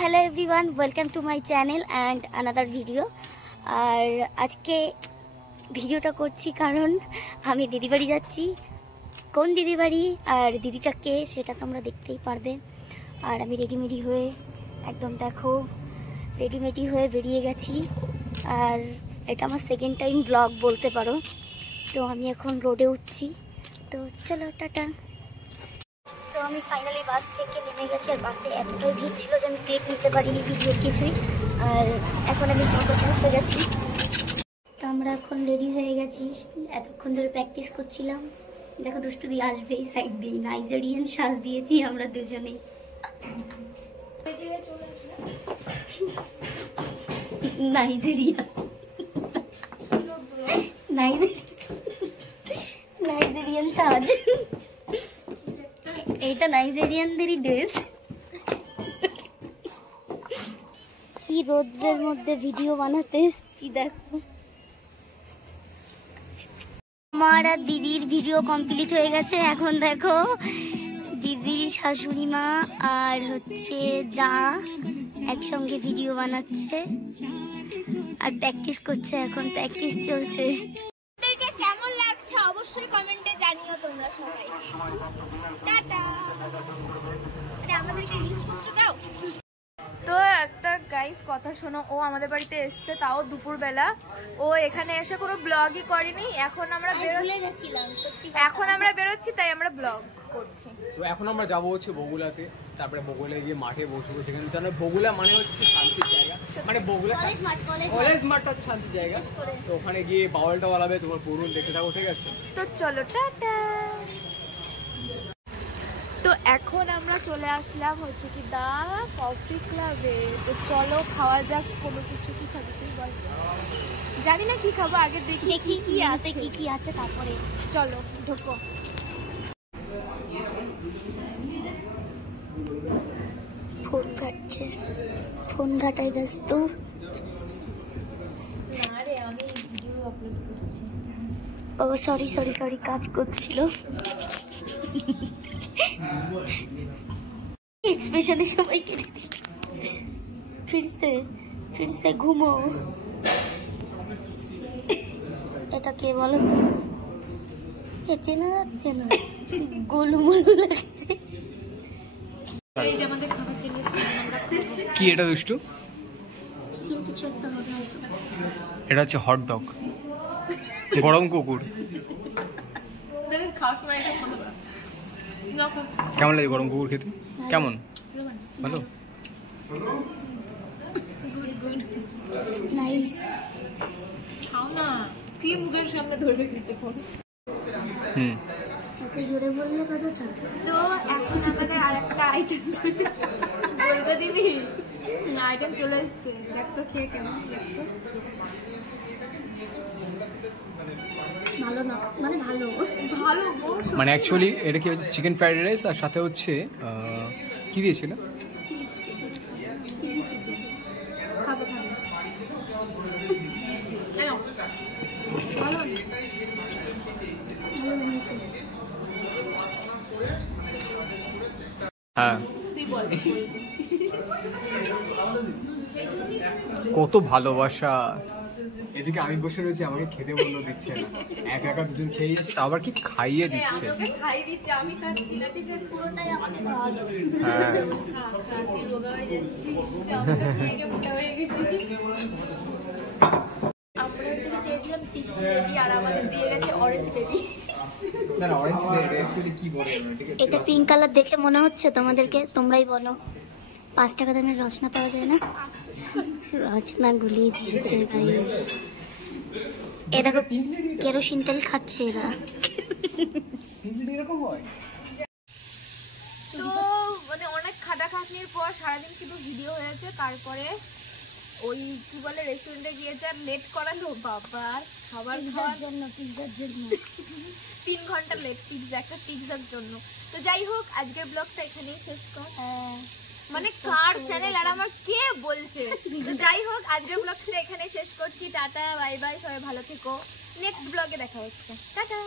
Hello everyone, welcome to my channel and another video. और आज के भिडियोटा करছি কারণ আমি দিদি বাড়ি যাচ্ছি। কোন দিদি বাড়ি আর দিদিটা কে সেটা তোমরা দেখতেই পারবে। আর আমি রেডিমেডি হয়ে একদম দেখো রেডিমেডি হয়ে বেরিয়ে গেছি। আর এটা আমার সেকেন্ড টাইম ব্লগ বলতে পারো। তো আমি এখন রোডে উঠছি, তো চলো টাটা। তো আমি ফাইনালি বাস থেকে নেমে গেছি। আর বাসে এতটাই ভিড় ছিল যে আমি ক্লিপ নিতে পারিনি ভিডিওর কিছুই। আর এখন আমি টোটোতে উঠে গেছি। তো আমরা এখন রেডি হয়ে গেছি, এতক্ষণ ধরে প্র্যাকটিস করছিলাম। দেখো দুষ্টুদি আসবেই সাইড দিয়ে, নাইজেরিয়ান সাজ দিয়েছি আমরা দুজনেই। নাইজেরিয়ান সাজ, এটা নাইজেরিয়ানদেরই ড্রেস। কি রোদের মধ্যে ভিডিও বানাতে এসেছি দেখো। আমার আর দিদির ভিডিও কমপ্লিট হয়ে গেছে। এখন দেখো দিদির শাশুড়ি মা আর হচ্ছে যা একসঙ্গে ভিডিও বানাচ্ছে আর প্র্যাকটিস করছে। এখন প্র্যাকটিস চলছে। কেমন লাগছে অবশ্যই কমেন্টে জানিও তোমরা সবাই। টাটা। আমাদেরকে রিলস করতে দাও। তো একটা গাইস কথা শোনো, ও আমাদের বাড়িতে এসছে, তাও দুপুরবেলা। ও এখানে এসে কোনো ব্লগই করেনি। এখন আমরা বেরোচ্ছি, তাই আমরা ব্লগ করছি। তো এখন আমরা যাবো হচ্ছে বগুলাতে, তারপরে বগুলায় গিয়ে মাঠে বসবো। সেখানে তাহলে বগুলা মানে হচ্ছে শান্তির জায়গা, মানে বগুলা কলেজ মাঠটা হচ্ছে শান্তির জায়গা। তো ওখানে গিয়ে বাউলটা বলাবে, তোমার পুরুন দেখে থাকো, ঠিক আছে? তো চলো টাটা। তো এখন আমরা চলে আসলাম হচ্ছে কি দা কফি ক্লাবে। তো চলো খাওয়া যাক কোনো কিছু। কি খাবি তুই বল? জানি না কি খাবো, আগে দেখি কি আছে তারপরে চলো ঢোকো। ফোন ঘাটছে, ফোন ঘাটায় ব্যস্ত। আরে আমি ভিডিও আপলোড করছি। ও সরি কাজ করছিল। एक्सप्रेशन सबाई केटे दी। फिर से घूमो। এটা কে বলো তো? এ চেনা যাচ্ছে না, গোলুমোলু লাগছে। এই যে আমাদের খাবার চলে এসেছে, আমরা খাবো। কি এটা দুষ্টু? চিকেন কিছু একটা হবে হয়তো। এটা হচ্ছে হট ডগ, গরম কুকুর। কেমন লাগে গরম কুকুর খেতে? কেমন? ভালো, নাইস। খাও না, কি মুখের সামনে ধরে দিচ্ছে ফোন। এত জোরে বললে কত চাপ। তো এখন আমাদের আরেকটা আইটেম বলতে দিবি? আইটেম চলে এসছে, দেখ তো খেয়ে কেমন। ভালো না মানে ভালো ভালো মানে অ্যাকচুয়ালি এটা কি হচ্ছে চিকেন ফ্রাইড রাইস, আর সাথে হচ্ছে কি দিয়েছিল? খাবো হ্যাঁ, কত ভালোবাসা। এদিকে আমি বসে রয়েছি, আমাকে খেতে বললো, দিচ্ছে না। একা দুজন খেয়ে যাচ্ছে, আবার কি খাইয়ে দিচ্ছে। খাইয়ে দিচ্ছে, আমি খাচ্ছি না, ঠিক আছে? পুরোটাই আমাকে খাওয়ালো। হ্যাঁ, রোগা হয়ে যাচ্ছি, মোটা হয়ে গেছি। আমরা হচ্ছে চেয়েছিলাম পিঙ্ক লেডি, আর আমাদের দিয়ে গেছে অরেঞ্জ লেডি। এটা পিঙ্ক কালার দেখে মনে হচ্ছে তোমাদেরকে? তোমরাই বলো। 5 টাকা দামের রচনা পাওয়া যায় না? রচনা গুলিয়ে দিয়েছে গাইস। এ দেখো কেরোসিন তেল খাচ্ছে এরা। তো মানে অনেক খাটাখাটনির পর সারাদিন শুধু ভিডিও হয়েছে, তারপরে ওই কি বলে রেস্টুরেন্টে গিয়েছে। আর লেট করালো বাবা, খাবার খাওয়ার জন্য, পিৎজার জন্য 3 ঘন্টা লেট, একটা পিৎজার জন্য। তো যাই হোক, আজকের ব্লগটা এখানেই শেষ কর। মানে কার চ্যানেল আর আমার কে বলছে। তো যাই হোক, আজকের ব্লগটা এখানেই শেষ করছি। টাটা, বাই বাই, সবাই ভালো থেকো। নেক্সট ব্লগে দেখা হচ্ছে। টাটা।